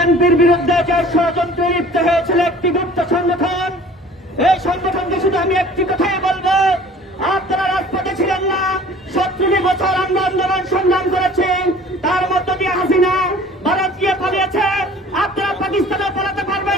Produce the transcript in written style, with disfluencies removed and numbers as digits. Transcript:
বিএনপির বিরুদ্ধে যে ষড়যন্ত্রে লিপ্ত হয়েছিল একটি গুপ্ত সংগঠন, এই সংগঠনকে শুধু আমি একটি কথাই বলবো, আপনারা রাজপথে ছিলেন না। 37 বছর আমরা আন্দোলন সংগ্রাম করেছি, তার মধ্য দিয়ে হাসিনা ভারত গিয়ে পালিয়েছে। আপনারা পাকিস্তানে পালাতে পারবেন